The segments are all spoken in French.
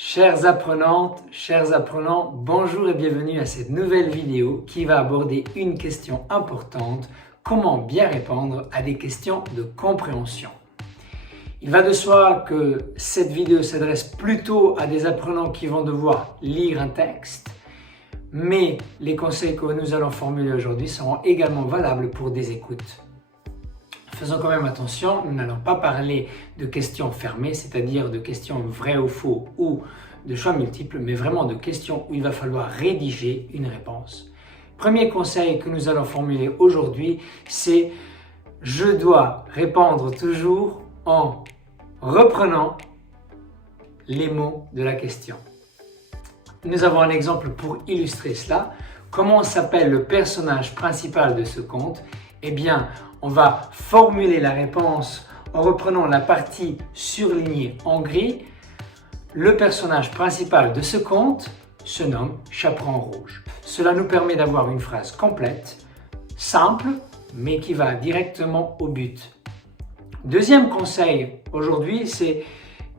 Chères apprenantes, chers apprenants, bonjour et bienvenue à cette nouvelle vidéo qui va aborder une question importante, comment bien répondre à des questions de compréhension. Il va de soi que cette vidéo s'adresse plutôt à des apprenants qui vont devoir lire un texte, mais les conseils que nous allons formuler aujourd'hui seront également valables pour des écoutes. Faisons quand même attention, nous n'allons pas parler de questions fermées, c'est-à-dire de questions vraies ou faux ou de choix multiples, mais vraiment de questions où il va falloir rédiger une réponse. Premier conseil que nous allons formuler aujourd'hui, c'est « Je dois répondre toujours en reprenant les mots de la question ». Nous avons un exemple pour illustrer cela. Comment s'appelle le personnage principal de ce conte ? Eh bien, on va formuler la réponse en reprenant la partie surlignée en gris. Le personnage principal de ce conte se nomme Chaperon Rouge. Cela nous permet d'avoir une phrase complète, simple, mais qui va directement au but. Deuxième conseil aujourd'hui, c'est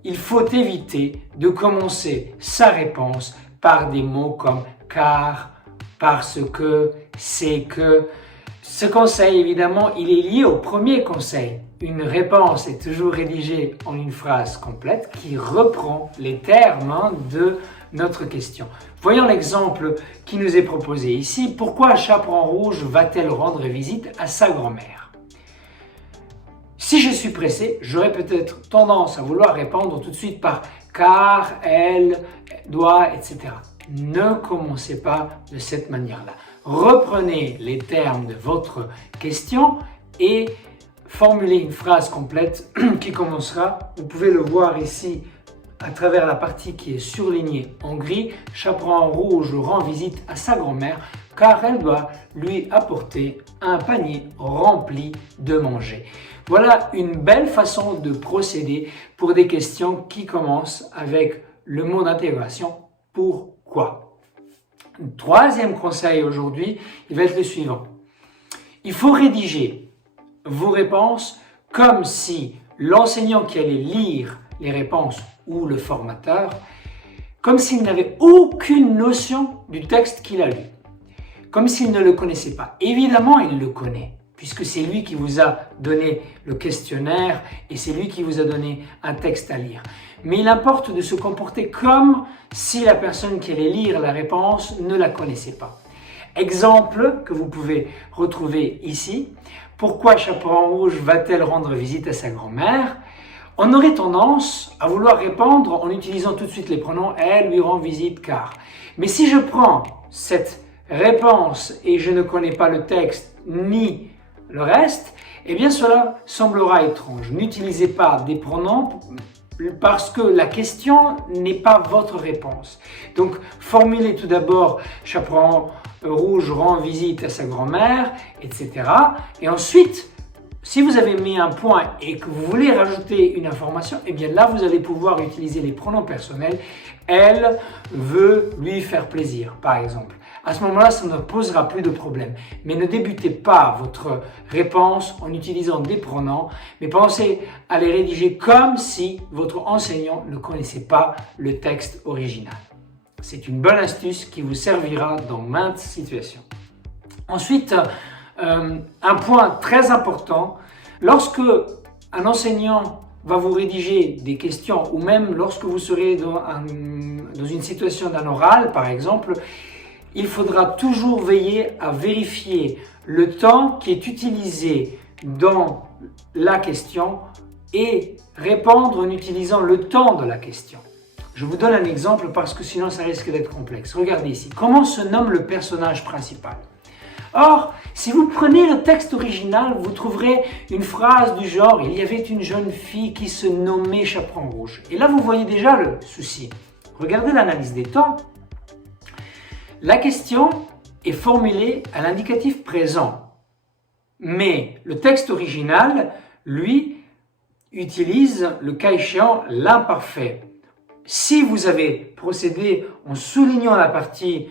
il faut éviter de commencer sa réponse par des mots comme « car »,« parce que »,« c'est que ». Ce conseil, évidemment, il est lié au premier conseil. Une réponse est toujours rédigée en une phrase complète qui reprend les termes de notre question. Voyons l'exemple qui nous est proposé ici. Pourquoi Chaperon Rouge va-t-elle rendre visite à sa grand-mère ? Si je suis pressé, j'aurais peut-être tendance à vouloir répondre tout de suite par « car »,« elle »,« doit », etc. Ne commencez pas de cette manière-là. Reprenez les termes de votre question et formulez une phrase complète qui commencera, vous pouvez le voir ici à travers la partie qui est surlignée en gris. Chaperon Rouge rend visite à sa grand-mère car elle doit lui apporter un panier rempli de manger. Voilà une belle façon de procéder pour des questions qui commencent avec le mot d'interrogation « pourquoi ». Troisième conseil aujourd'hui, il va être le suivant. Il faut rédiger vos réponses comme si l'enseignant qui allait lire les réponses ou le formateur, comme s'il n'avait aucune notion du texte qu'il a lu, comme s'il ne le connaissait pas. Évidemment, il le connaît, puisque c'est lui qui vous a donné le questionnaire et c'est lui qui vous a donné un texte à lire. Mais il importe de se comporter comme si la personne qui allait lire la réponse ne la connaissait pas. Exemple que vous pouvez retrouver ici. Pourquoi Chaperon Rouge va-t-elle rendre visite à sa grand-mère ? On aurait tendance à vouloir répondre en utilisant tout de suite les pronoms « elle lui rend visite car ». Mais si je prends cette réponse et je ne connais pas le texte ni le reste, eh bien cela semblera étrange. N'utilisez pas des pronoms parce que la question n'est pas votre réponse. Donc, formulez tout d'abord « Chaperon Rouge rend visite à sa grand-mère », etc. Et ensuite, si vous avez mis un point et que vous voulez rajouter une information, eh bien là, vous allez pouvoir utiliser les pronoms personnels « elle veut lui faire plaisir », par exemple. À ce moment-là, ça ne posera plus de problème. Mais ne débutez pas votre réponse en utilisant des pronoms, mais pensez à les rédiger comme si votre enseignant ne connaissait pas le texte original. C'est une bonne astuce qui vous servira dans maintes situations. Ensuite, un point très important, lorsque un enseignant va vous rédiger des questions ou même lorsque vous serez dans une situation d'un oral, par exemple, il faudra toujours veiller à vérifier le temps qui est utilisé dans la question et répondre en utilisant le temps de la question. Je vous donne un exemple parce que sinon ça risque d'être complexe. Regardez ici. Comment se nomme le personnage principal ? Or, si vous prenez le texte original, vous trouverez une phrase du genre « Il y avait une jeune fille qui se nommait Chaperon Rouge ». Et là, vous voyez déjà le souci. Regardez l'analyse des temps. La question est formulée à l'indicatif présent, mais le texte original, lui, utilise le cas échéant l'imparfait. Si vous avez procédé en soulignant la partie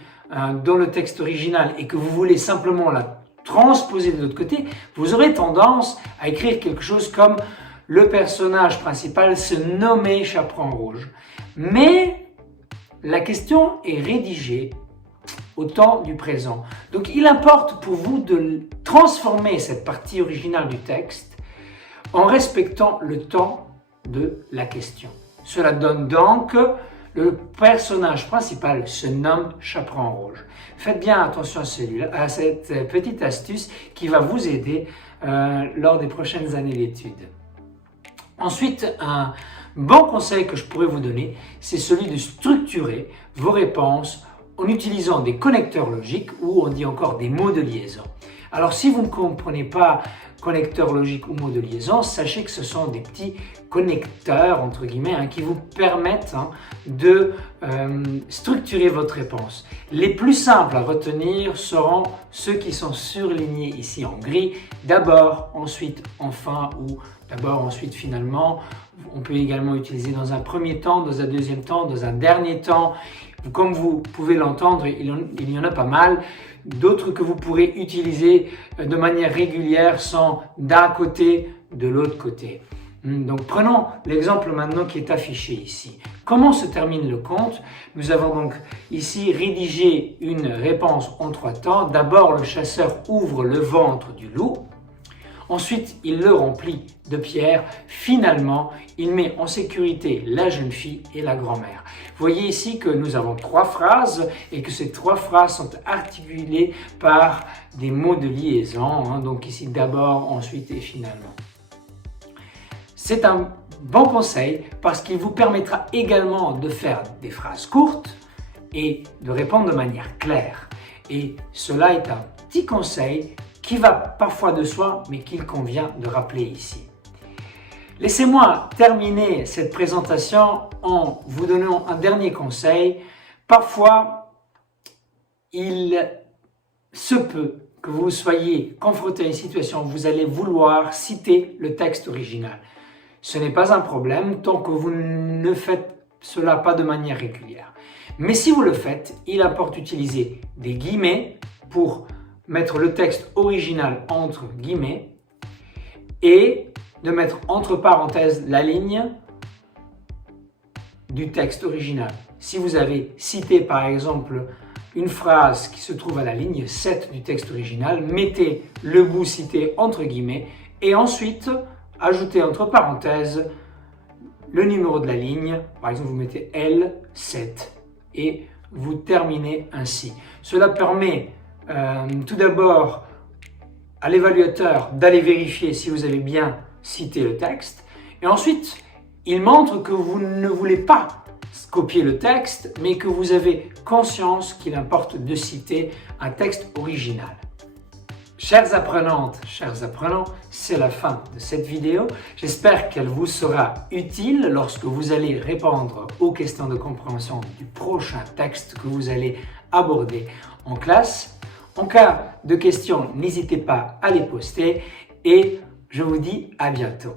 dans le texte original et que vous voulez simplement la transposer de l'autre côté, vous aurez tendance à écrire quelque chose comme « Le personnage principal se nommait Chaperon Rouge ». Mais la question est rédigée au temps du présent. Donc il importe pour vous de transformer cette partie originale du texte en respectant le temps de la question. Cela donne donc le personnage principal se nomme Chaperon Rouge. Faites bien attention à cette petite astuce qui va vous aider lors des prochaines années d'études. Ensuite, un bon conseil que je pourrais vous donner, c'est celui de structurer vos réponses en utilisant des connecteurs logiques ou on dit encore des mots de liaison. Alors si vous ne comprenez pas connecteurs logiques ou mots de liaison, sachez que ce sont des petits connecteurs entre guillemets qui vous permettent de structurer votre réponse. Les plus simples à retenir seront ceux qui sont surlignés ici en gris, d'abord, ensuite, enfin ou d'abord, ensuite, finalement. On peut également utiliser dans un premier temps, dans un deuxième temps, dans un dernier temps. Comme vous pouvez l'entendre, il y en a pas mal. D'autres que vous pourrez utiliser de manière régulière sont d'un côté, de l'autre côté. Donc prenons l'exemple maintenant qui est affiché ici. Comment se termine le conte? Nous avons donc ici rédigé une réponse en 3 temps. D'abord, le chasseur ouvre le ventre du loup. Ensuite, il le remplit de pierres. Finalement, il met en sécurité la jeune fille et la grand-mère. Vous voyez ici que nous avons 3 phrases et que ces 3 phrases sont articulées par des mots de liaison. Donc ici, d'abord, ensuite et finalement. C'est un bon conseil parce qu'il vous permettra également de faire des phrases courtes et de répondre de manière claire. Et cela est un petit conseil qui va parfois de soi, mais qu'il convient de rappeler ici. Laissez-moi terminer cette présentation en vous donnant un dernier conseil. Parfois, il se peut que vous soyez confronté à une situation où vous allez vouloir citer le texte original. Ce n'est pas un problème tant que vous ne faites cela pas de manière régulière. Mais si vous le faites, il importe d'utiliser des guillemets pour mettre le texte original entre guillemets et de mettre entre parenthèses la ligne du texte original. Si vous avez cité par exemple une phrase qui se trouve à la ligne 7 du texte original, mettez le bout cité entre guillemets et ensuite ajoutez entre parenthèses le numéro de la ligne. Par exemple, vous mettez L7 et vous terminez ainsi. Cela permet tout d'abord à l'évaluateur d'aller vérifier si vous avez bien cité le texte et ensuite il montre que vous ne voulez pas copier le texte mais que vous avez conscience qu'il importe de citer un texte original. Chères apprenantes, chers apprenants, c'est la fin de cette vidéo. J'espère qu'elle vous sera utile lorsque vous allez répondre aux questions de compréhension du prochain texte que vous allez aborder en classe. En cas de questions, n'hésitez pas à les poster et je vous dis à bientôt.